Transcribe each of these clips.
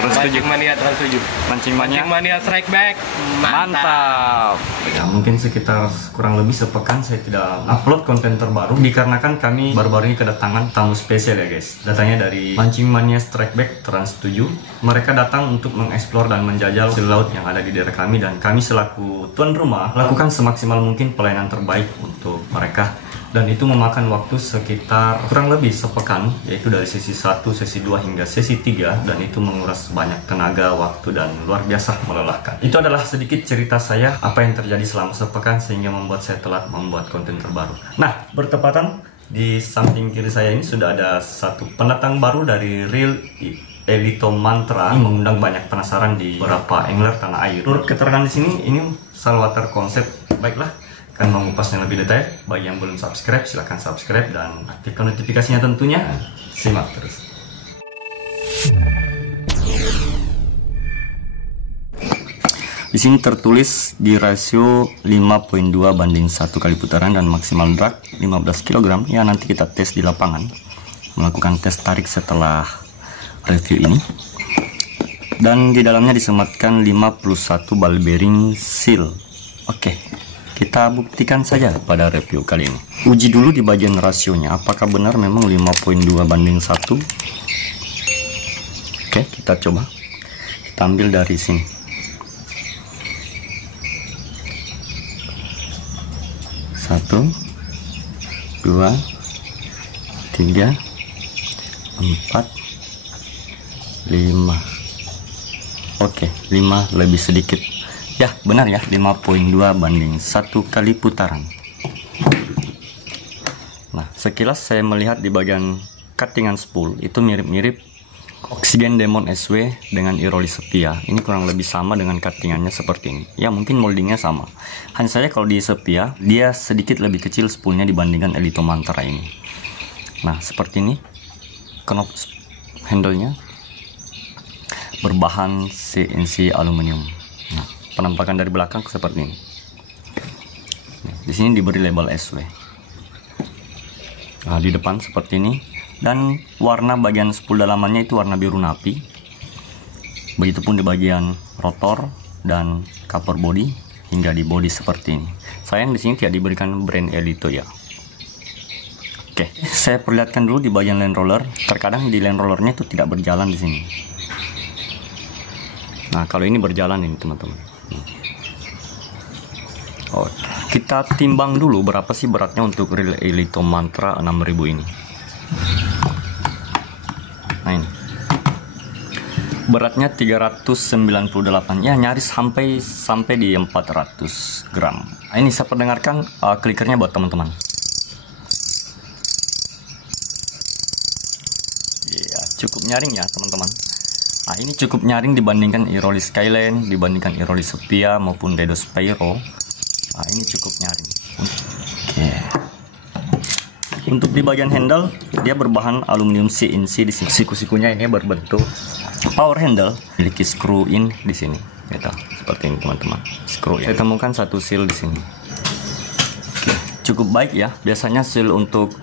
Mancing Mania Trans 7. Mancing Mania Strike Back. Mantap. Ya, mungkin sekitar kurang lebih sepekan saya tidak upload konten terbaru dikarenakan kami baru-baru ini kedatangan tamu spesial ya guys. Datangnya dari Mancing Mania Strike Back Trans 7. Mereka datang untuk mengeksplor dan menjajal sil laut yang ada di daerah kami, dan kami selaku tuan rumah lakukan semaksimal mungkin pelayanan terbaik untuk mereka. Dan itu memakan waktu sekitar kurang lebih sepekan, yaitu dari sesi 1, sesi 2 hingga sesi 3, dan itu menguras banyak tenaga, waktu, dan luar biasa melelahkan. Itu adalah sedikit cerita saya apa yang terjadi selama sepekan sehingga membuat saya telat membuat konten terbaru. Nah, bertepatan di samping kiri saya ini sudah ada satu pendatang baru dari Reel Elito Mantra. Ini mengundang banyak penasaran di beberapa angler tanah air. Menurut keterangan di sini, ini saltwater konsep. Baiklah, akan mengupasnya lebih detail. Bagi yang belum subscribe, silahkan subscribe dan aktifkan notifikasinya tentunya. Simak terus. Di sini tertulis di rasio 5.2 banding 1 kali putaran dan maksimal drag 15 kg. Ya, nanti kita tes di lapangan, melakukan tes tarik setelah review ini. Dan di dalamnya disematkan 51 ball bearing seal. Oke, kita buktikan saja pada review kali ini. Uji dulu di bagian rasionya, apakah benar memang 5.2 banding 1. Oke, kita coba. Kita ambil dari sini. Satu, 2, 3, 4, 5. Oke, 5 lebih sedikit. Ya, benar ya, 5.2 banding 1 kali putaran. Nah, sekilas saya melihat di bagian cuttingan spool itu mirip-mirip Oxygen Demon SW dengan Iroli Sepia. Ini kurang lebih sama dengan cuttingannya seperti ini. Ya, mungkin moldingnya sama. Hanya saja kalau di Sepia, dia sedikit lebih kecil spoolnya dibandingkan Elito Mantra ini. Nah, seperti ini. Knop handle-nya berbahan CNC aluminium. Nah, penampakan dari belakang seperti ini. Di sini diberi label SW. Nah, di depan seperti ini, dan warna bagian spool dalamannya itu warna biru napi. Begitupun di bagian rotor dan cover body hingga di body seperti ini. Sayang di sini tidak diberikan brand Elito ya. Oke, saya perlihatkan dulu di bagian land roller. Terkadang di land rollernya itu tidak berjalan di sini. Nah, kalau ini berjalan ini teman-teman. Oh, kita timbang dulu berapa sih beratnya untuk Reel Elito Mantra 6000 ini. Nah, ini beratnya 398, ya nyaris sampai di 400 gram. Nah, ini saya perdengarkan klikernya buat teman-teman. Ya, cukup nyaring ya teman-teman. Nah, ini cukup nyaring dibandingkan Iroli Skyline, dibandingkan Iroli Sepia maupun Dedo Spyro. Nah, ini cukup nyaring. Oke. Untuk di bagian handle, dia berbahan aluminium CNC di sini. Siku-sikunya ini berbentuk power handle, memiliki screw in di sini. Gitu, seperti ini teman-teman. Screw in. Saya temukan satu seal di sini. Oke, cukup baik ya. Biasanya seal untuk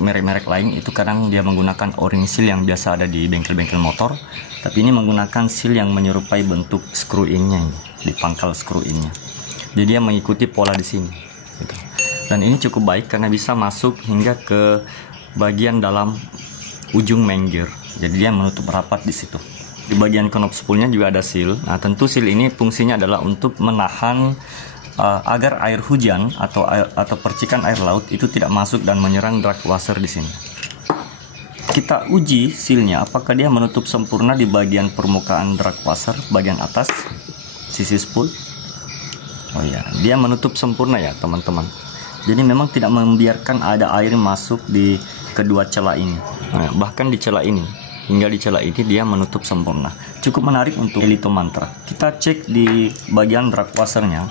merek-merek lain itu kadang dia menggunakan o-ring seal yang biasa ada di bengkel-bengkel motor, tapi ini menggunakan seal yang menyerupai bentuk screw in-nya, di pangkal screw in-nya. Jadi dia mengikuti pola di sini. Gitu. Dan ini cukup baik karena bisa masuk hingga ke bagian dalam ujung main gear. Jadi dia menutup rapat di situ. Di bagian knob spoolnya juga ada seal. Nah, tentu seal ini fungsinya adalah untuk menahan agar air hujan atau percikan air laut itu tidak masuk dan menyerang drag washer di sini. Kita uji sealnya apakah dia menutup sempurna di bagian permukaan drag washer bagian atas sisi spool. Oh ya, dia menutup sempurna ya teman-teman. Jadi memang tidak membiarkan ada air masuk di kedua celah ini. Nah, bahkan di celah ini hingga di celah ini dia menutup sempurna. Cukup menarik untuk Elito Mantra. Kita cek di bagian drag washernya.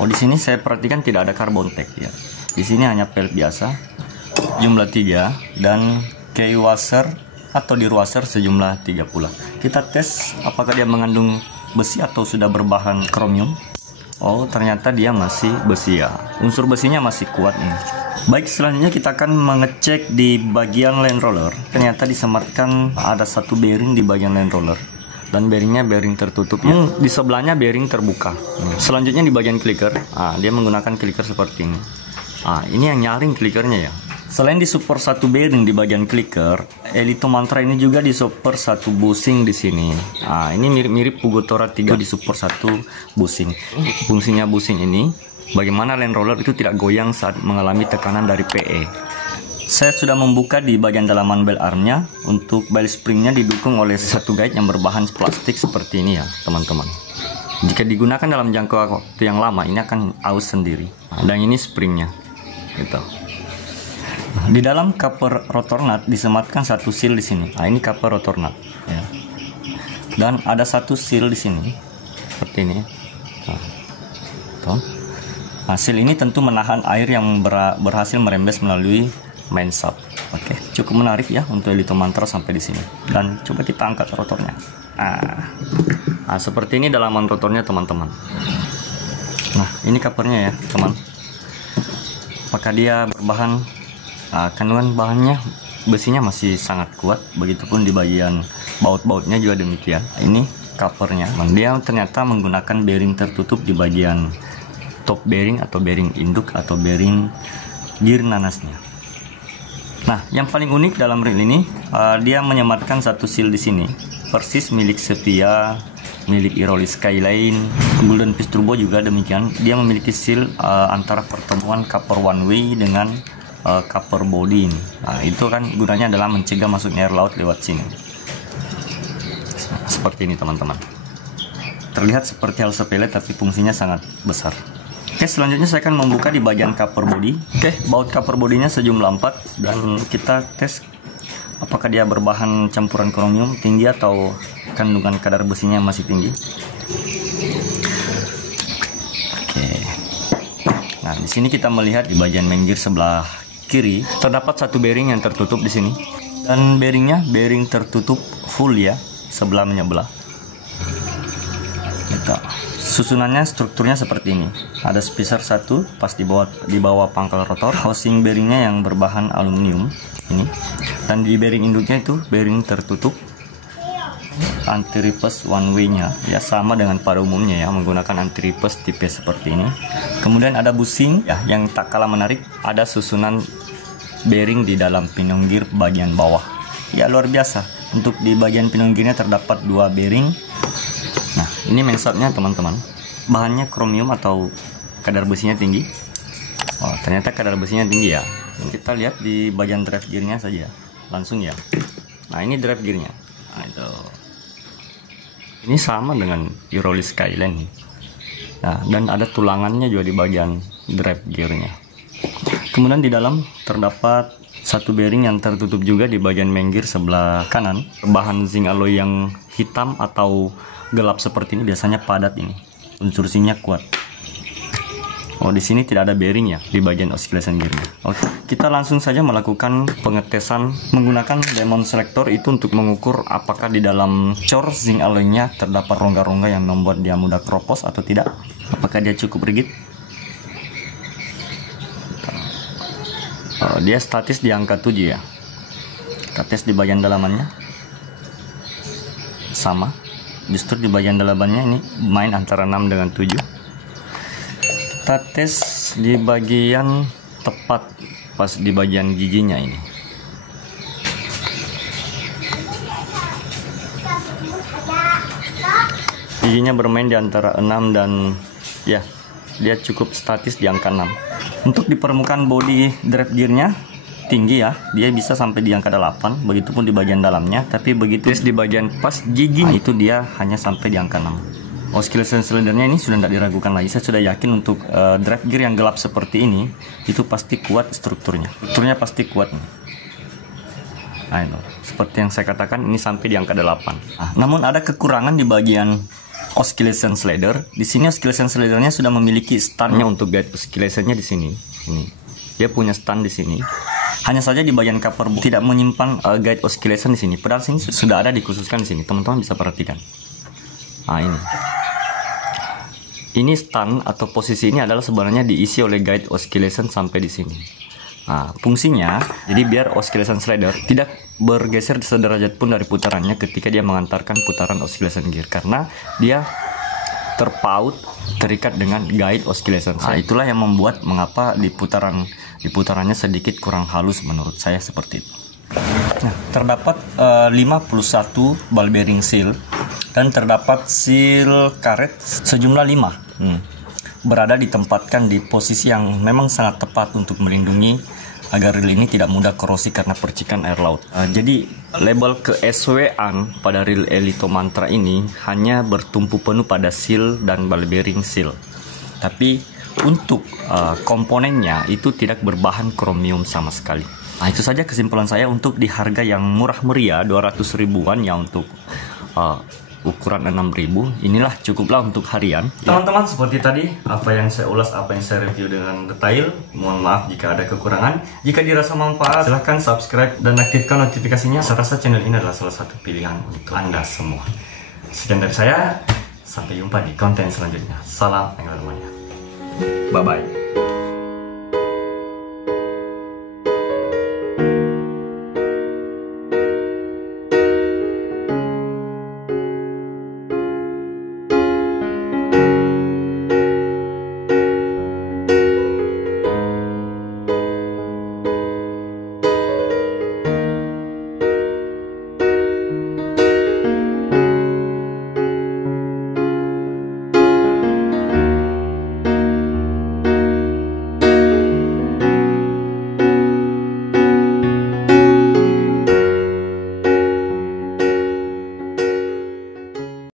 Oh, di sini saya perhatikan tidak ada carbon tag ya. Di sini hanya pellet biasa jumlah 3 dan key washer atau di washer sejumlah 3 pula. Kita tes apakah dia mengandung besi atau sudah berbahan kromium. Oh, ternyata dia masih besi ya. Unsur besinya masih kuat nih. Baik, selanjutnya kita akan mengecek di bagian land roller. Ternyata disematkan ada satu bearing di bagian land roller. Dan bearingnya bearing tertutup ya. Di sebelahnya bearing terbuka. Selanjutnya di bagian clicker, dia menggunakan clicker seperti ini. Ini yang nyaring clickernya ya. Selain disupport satu bearing di bagian clicker, Elito Mantra ini juga disupport satu bushing di sini. Ini mirip-mirip Pugotora 3 disupport satu bushing. Fungsinya bushing ini, bagaimana land roller itu tidak goyang saat mengalami tekanan dari PE. Saya sudah membuka di bagian dalaman bell armnya. Untuk bell springnya didukung oleh satu guide yang berbahan plastik seperti ini ya, teman-teman. Jika digunakan dalam jangka waktu yang lama, ini akan aus sendiri. Dan ini springnya, gitu. Di dalam cover rotor nut disematkan satu seal di sini. Ini cover rotor nut ya. Dan ada satu seal di sini seperti ini. Seal ini tentu menahan air yang berhasil merembes melalui main shaft. Oke, cukup menarik ya untuk Elito Mantra sampai di sini. Dan coba kita angkat rotornya. Seperti ini dalaman rotornya, teman-teman. Nah, ini covernya ya, teman. Apakah dia berbahan kandungan bahannya besinya masih sangat kuat, begitupun di bagian baut-bautnya juga demikian. Ini covernya, dia ternyata menggunakan bearing tertutup di bagian top bearing atau bearing induk atau bearing gear nanasnya. Nah, yang paling unik dalam reel ini, dia menyematkan satu seal di sini, persis milik Sepia, milik Iroli Skyline, Golden Fish Turbo juga demikian. Dia memiliki seal antara pertemuan cover one way dengan cover body ini. Itu kan gunanya adalah mencegah masuknya air laut lewat sini. Seperti ini, teman-teman. Terlihat seperti hal sepele tapi fungsinya sangat besar. Oke, selanjutnya saya akan membuka di bagian cover body. Oke, baut cover bodinya sejumlah 4 dan kita tes apakah dia berbahan campuran kromium tinggi atau kandungan kadar besinya masih tinggi. Oke. Nah, di sini kita melihat di bagian main gear sebelah kiri terdapat satu bearing yang tertutup di sini, dan bearingnya bearing tertutup full ya, sebelah menyebelah. Gitu. Susunannya, strukturnya seperti ini. Ada spacer satu pas di bawah pangkal rotor, housing bearingnya yang berbahan aluminium ini, dan di bearing induknya itu bearing tertutup anti reverse one way nya ya, sama dengan pada umumnya ya, menggunakan anti reverse tipe seperti ini. Kemudian ada bushing ya, yang tak kalah menarik, ada susunan bearing di dalam pinion gear bagian bawah ya, luar biasa. Untuk di bagian pinion gearnya terdapat 2 bearing. Nah, ini main shaftnya, teman-teman, bahannya kromium atau kadar besinya tinggi. Ternyata kadar besinya tinggi ya. Dan kita lihat di bagian drive gearnya saja langsung ya. Nah, ini drive gearnya. Nah, itu ini sama dengan Iroli Skyline. Nah, dan ada tulangannya juga di bagian drive gearnya. Kemudian di dalam terdapat satu bearing yang tertutup juga di bagian main gear sebelah kanan. Bahan zinc alloy yang hitam atau gelap seperti ini biasanya padat ini. Unsur zinc-nya kuat. Di sini tidak ada bearing ya di bagian oscillation gearnya. Oke, kita langsung saja melakukan pengetesan menggunakan diamond selector itu untuk mengukur apakah di dalam cor zinc alloy-nya terdapat rongga-rongga yang membuat dia mudah keropos atau tidak. Apakah dia cukup rigid? Dia statis di angka 7 ya. Kita tes di bagian dalamannya. Sama. Justru di bagian dalamannya ini main antara 6 dengan 7. Kita tes di bagian tepat pas di bagian giginya ini. Giginya bermain di antara 6 dan ya, dia cukup statis di angka 6. Untuk di permukaan body drive gearnya tinggi ya, dia bisa sampai di angka 8, begitupun di bagian dalamnya. Tapi begitu di bagian pas gigi itu dia hanya sampai di angka 6. Oscillation cylindernya ini sudah tidak diragukan lagi. Saya sudah yakin untuk drive gear yang gelap seperti ini itu pasti kuat strukturnya. Strukturnya pasti kuat nih. Nah, itu seperti yang saya katakan, ini sampai di angka 8. Namun ada kekurangan di bagian oscillation slider. Di sini oscillation slidernya sudah memiliki standnya untuk guide oscillationnya di sini. Ini dia punya stand di sini. Hanya saja di bagian cover tidak menyimpan guide oscillation di sini. Padahal sini sudah ada dikhususkan di sini. Teman-teman bisa perhatikan. Nah, ini. Ini stand atau posisi ini adalah sebenarnya diisi oleh guide oscillation sampai di sini. Nah, fungsinya jadi biar oscillation slider tidak bergeser sederajat pun dari putarannya ketika dia mengantarkan putaran oscillation gear, karena dia terikat dengan guide oscillation. Nah, itulah yang membuat mengapa di putarannya sedikit kurang halus menurut saya seperti itu. Nah, terdapat 51 ball bearing seal dan terdapat seal karet sejumlah 5. Berada ditempatkan di posisi yang memang sangat tepat untuk melindungi agar reel ini tidak mudah korosi karena percikan air laut. Jadi label ke-SW-an pada reel Elito Mantra ini hanya bertumpu penuh pada seal dan ball bearing seal. Tapi untuk komponennya itu tidak berbahan kromium sama sekali. Nah, itu saja kesimpulan saya untuk di harga yang murah meriah 200 ribuan ya untuk ukuran 6000. Inilah cukuplah untuk harian. Teman-teman, seperti tadi apa yang saya ulas, apa yang saya review dengan detail. Mohon maaf jika ada kekurangan. Jika dirasa manfaat, silahkan subscribe dan aktifkan notifikasinya. Saya rasa channel ini adalah salah satu pilihan untuk Anda semua. Sekian dari saya, sampai jumpa di konten selanjutnya. Salam Angler Mania. Bye bye.